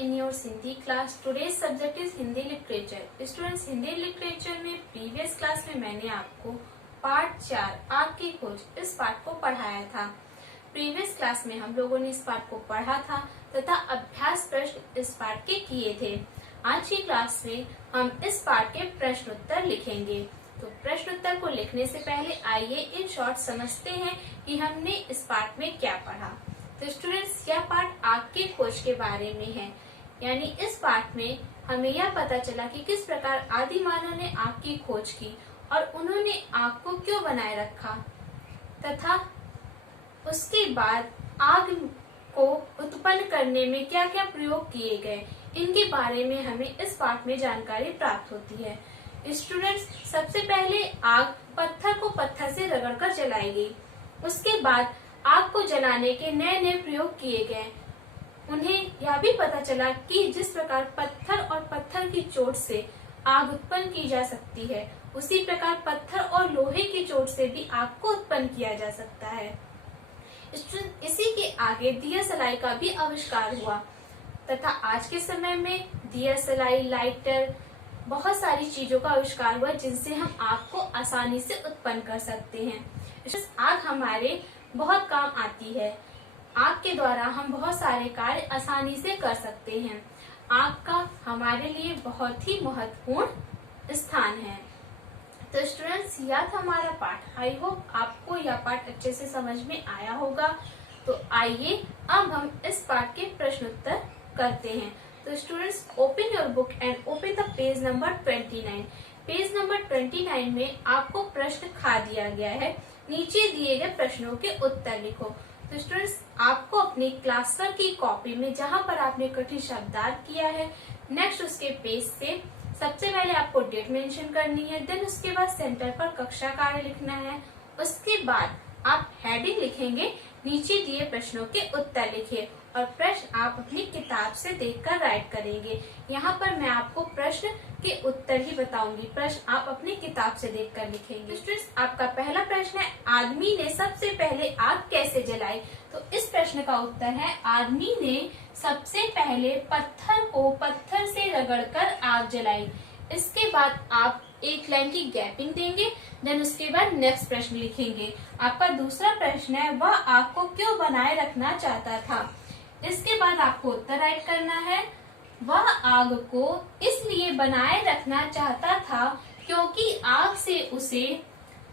in your Hindi class. Today's subject is Hindi literature. Students, Hindi literature में previous class में मैंने आपको part 4 आग की खोज इस पाठ को पढ़ाया था। प्रीवियस क्लास में हम लोगों ने इस पाठ को पढ़ा था तथा अभ्यास प्रश्न इस पाठ के किए थे। आज की क्लास में हम इस पाठ के प्रश्न उत्तर लिखेंगे। तो प्रश्न उत्तर को लिखने से पहले आइए इन शॉर्ट समझते हैं कि हमने इस पाठ में क्या पढ़ा। तो स्टूडेंट्स, यह पाठ आग की खोज के बारे में है, यानी इस पाठ में हमें यह पता चला कि किस प्रकार आदि मानव ने आग की खोज की और उन्होंने आग को क्यों बनाए रखा तथा उसके बाद आग को उत्पन्न करने में क्या क्या प्रयोग किए गए, इनके बारे में हमें इस पाठ में जानकारी प्राप्त होती है। स्टूडेंट्स, सबसे पहले आग पत्थर को पत्थर से रगड़कर जलाई गई। उसके बाद आग को जलाने के नए नए प्रयोग किए गए। उन्हें यह भी पता चला कि जिस प्रकार पत्थर और पत्थर की चोट से आग उत्पन्न की जा सकती है, उसी प्रकार पत्थर और लोहे की चोट से भी आग को उत्पन्न किया जा सकता है। इसी के आगे दिया सलाई का भी आविष्कार हुआ तथा आज के समय में दिया सलाई, लाइटर, बहुत सारी चीजों का आविष्कार हुआ जिनसे हम आग को आसानी से उत्पन्न कर सकते हैं। आग हमारे बहुत काम आती है। आग के द्वारा हम बहुत सारे कार्य आसानी से कर सकते हैं। आग का हमारे लिए बहुत ही महत्वपूर्ण स्थान है। तो स्टूडेंट्स, यह था हमारा पाठ। आई होप आपको यह पाठ अच्छे से समझ में आया होगा। तो आइए अब हम इस पाठ के प्रश्न उत्तर करते हैं। तो students, open your book and open the page number 29। Page number 29 में आपको प्रश्न खा दिया गया है। नीचे दिए गए प्रश्नों के उत्तर लिखो। तो स्टूडेंट्स, आपको अपनी क्लास वर्क की कॉपी में जहां पर आपने कठिन शब्दार्थ किया है, नेक्स्ट उसके पेज से सबसे पहले आपको डेट मेंशन करनी है, देन उसके बाद सेंटर पर कक्षा कार्य लिखना है। उसके बाद आप हेडिंग लिखेंगे, नीचे दिए प्रश्नों के उत्तर लिखिए और प्रश्न आप अपनी किताब से देखकर राइट करेंगे। यहाँ पर मैं आपको प्रश्न के उत्तर ही बताऊंगी, प्रश्न आप अपनी किताब से देखकर लिखेंगे। स्टूडेंट्स, आपका पहला प्रश्न है, आदमी ने सबसे पहले आग कैसे जलाई? तो इस प्रश्न का उत्तर है, आदमी ने सबसे पहले पत्थर को पत्थर से रगड़कर आग जलाई। इसके बाद आप एक लाइन की गैपिंग देंगे, देन उसके बाद नेक्स्ट प्रश्न लिखेंगे। आपका दूसरा प्रश्न है, वह आग को क्यों बनाए रखना चाहता था? इसके बाद आपको उत्तर राइट करना है, वह आग को इसलिए बनाए रखना चाहता था क्योंकि आग से उसे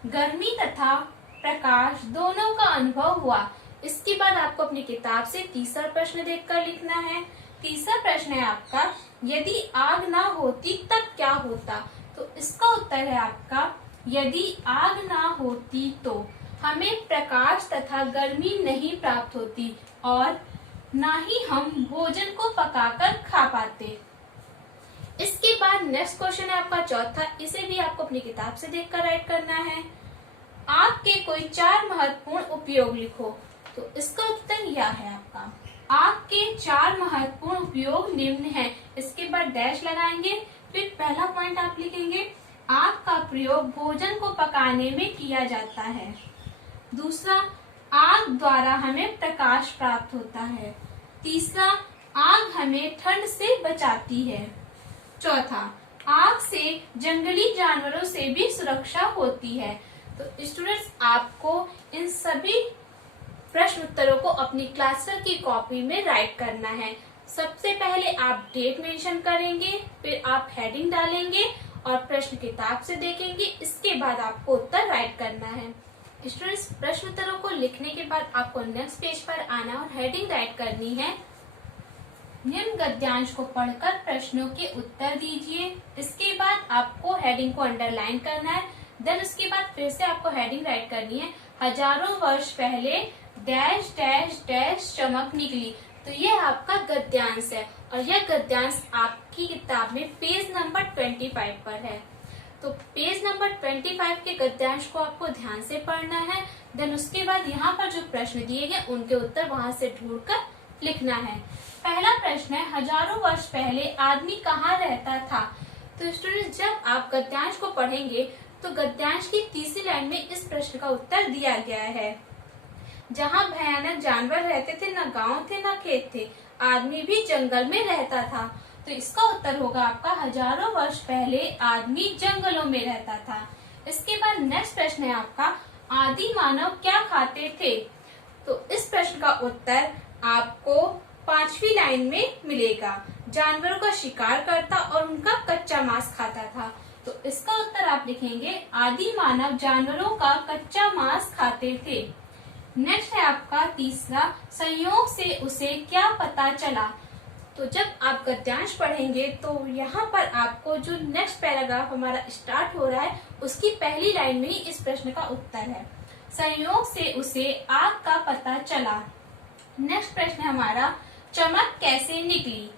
गर्मी तथा प्रकाश दोनों का अनुभव हुआ। इसके बाद आपको अपनी किताब से तीसरा प्रश्न देखकर लिखना है। तीसरा प्रश्न है आपका, यदि आग ना होती तब क्या होता? तो इसका उत्तर है आपका, यदि आग ना होती तो हमें प्रकाश तथा गर्मी नहीं प्राप्त होती और ना ही हम भोजन को पकाकर खा पाते। इसके बाद नेक्स्ट क्वेश्चन है आपका चौथा, इसे भी आपको अपनी किताब से देखकर राइट करना है। आग के कोई 4 महत्वपूर्ण उपयोग लिखो। तो इसका उत्तर यह है आपका, आग के 4 महत्वपूर्ण उपयोग निम्न हैं। इसके बाद डैश लगाएंगे, फिर पहला पॉइंट आप लिखेंगे, आग का प्रयोग भोजन को पकाने में किया जाता है। दूसरा, आग द्वारा हमें प्रकाश प्राप्त होता है। तीसरा, आग हमें ठंड से बचाती है। चौथा, आग से जंगली जानवरों से भी सुरक्षा होती है। तो स्टूडेंट्स, आपको इन सभी प्रश्न उत्तरों को अपनी क्लास वर्क की कॉपी में राइट करना है। सबसे पहले आप डेट मेंशन करेंगे, फिर आप हेडिंग डालेंगे और प्रश्न किताब से देखेंगे। इसके बाद आपको उत्तर राइट करना है। स्टूडेंट्स, प्रश्न उत्तरों को लिखने के बाद आपको नेक्स्ट पेज पर आना और हेडिंग राइट करनी है। निम्न गद्यांश को पढ़कर प्रश्नों के उत्तर दीजिए। इसके बाद आपको हेडिंग को अंडरलाइन करना है, देन उसके बाद फिर से आपको हेडिंग राइट करनी है, हजारों वर्ष पहले डैश डैश डैश चमक निकली। तो यह आपका गद्यांश है और यह गद्यांश आपकी किताब में पेज नंबर 25 पर है। तो पेज नंबर 25 के गद्यांश को आपको ध्यान से पढ़ना है, देन उसके बाद यहाँ पर जो प्रश्न दिए गए उनके उत्तर वहां से ढूंढकर लिखना है। पहला प्रश्न है, हजारों वर्ष पहले आदमी कहाँ रहता था? तो स्टूडेंट, जब आप गद्यांश को पढ़ेंगे तो गद्यांश की तीसरी लाइन में इस प्रश्न का उत्तर दिया गया है, जहाँ भयानक जानवर रहते थे, न गांव थे न खेत थे, आदमी भी जंगल में रहता था। तो इसका उत्तर होगा आपका हजारों वर्ष पहले आदमी जंगलों में रहता था। इसके बाद नेक्स्ट प्रश्न है आपका, आदि मानव क्या खाते थे? तो इस प्रश्न का उत्तर आपको 5वीं लाइन में मिलेगा। जानवरों का शिकार करता और उनका कच्चा मांस खाता था। तो इसका उत्तर आप लिखेंगे, आदि मानव जानवरों का कच्चा मांस खाते थे। नेक्स्ट है आपका तीसरा, संयोग से उसे क्या पता चला? तो जब आप गद्यांश पढ़ेंगे तो यहाँ पर आपको जो नेक्स्ट पैराग्राफ हमारा स्टार्ट हो रहा है उसकी पहली लाइन में ही इस प्रश्न का उत्तर है। संयोग से उसे आग का पता चला। नेक्स्ट प्रश्न हमारा, चमक कैसे निकली?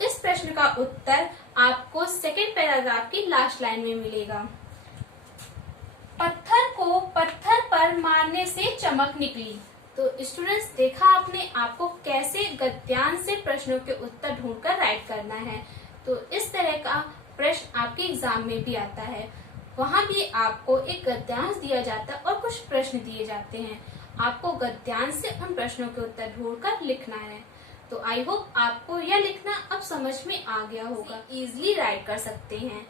इस प्रश्न का उत्तर आपको सेकंड पैराग्राफ की लास्ट लाइन में मिलेगा। पत्थर को पत्थर पर मारने से चमक निकली। तो स्टूडेंट्स, देखा आपने आपको कैसे गद्यांश से प्रश्नों के उत्तर ढूंढकर राइट करना है। तो इस तरह का प्रश्न आपके एग्जाम में भी आता है। वहाँ भी आपको एक गद्यांश दिया जाता है और कुछ प्रश्न दिए जाते हैं। आपको गद्यांश से उन प्रश्नों के उत्तर ढूंढकर लिखना है। तो आई होप आपको यह लिखना अब समझ में आ गया होगा, इजीली राइट कर सकते हैं।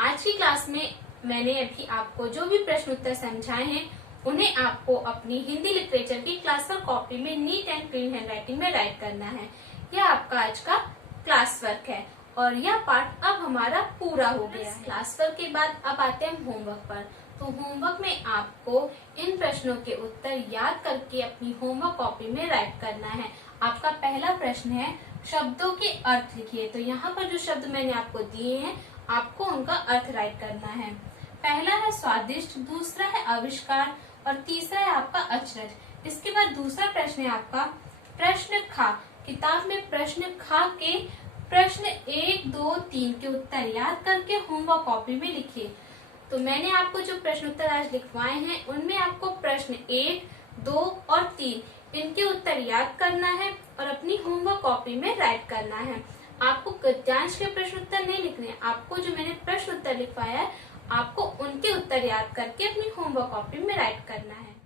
आज की क्लास में मैंने अभी आपको जो भी प्रश्न उत्तर समझाए हैं उन्हें आपको अपनी हिंदी लिटरेचर की क्लास वर्क कॉपी में नीट एंड क्लीन हैंडराइटिंग में राइट करना है। यह आपका आज का क्लास वर्क है और यह पार्ट अब हमारा पूरा हो गया है। क्लास वर्क के बाद अब आते हैं होमवर्क पर। तो होमवर्क में आपको इन प्रश्नों के उत्तर याद करके अपनी होमवर्क कॉपी में राइट करना है। आपका पहला प्रश्न है, शब्दों के अर्थ लिखिए। तो यहाँ पर जो शब्द मैंने आपको दिए हैं आपको उनका अर्थ राइट करना है। पहला है स्वादिष्ट, दूसरा है आविष्कार और तीसरा है आपका अचरज। इसके बाद दूसरा प्रश्न है आपका प्रश्न खा। किताब में प्रश्न खा के प्रश्न 1, 2, 3 के उत्तर याद करके होमवर्क कॉपी में लिखिए। तो मैंने आपको जो प्रश्न उत्तर आज लिखवाए हैं उनमें आपको प्रश्न 1, 2 और 3 इनके उत्तर याद करना है और अपनी होमवर्क कॉपी में राइट करना है। आपको गद्यांश के प्रश्न उत्तर नहीं लिखने, आपको जो मैंने प्रश्न उत्तर लिखवाया है आपको उनके उत्तर याद करके अपनी होमवर्क कॉपी में राइट करना है।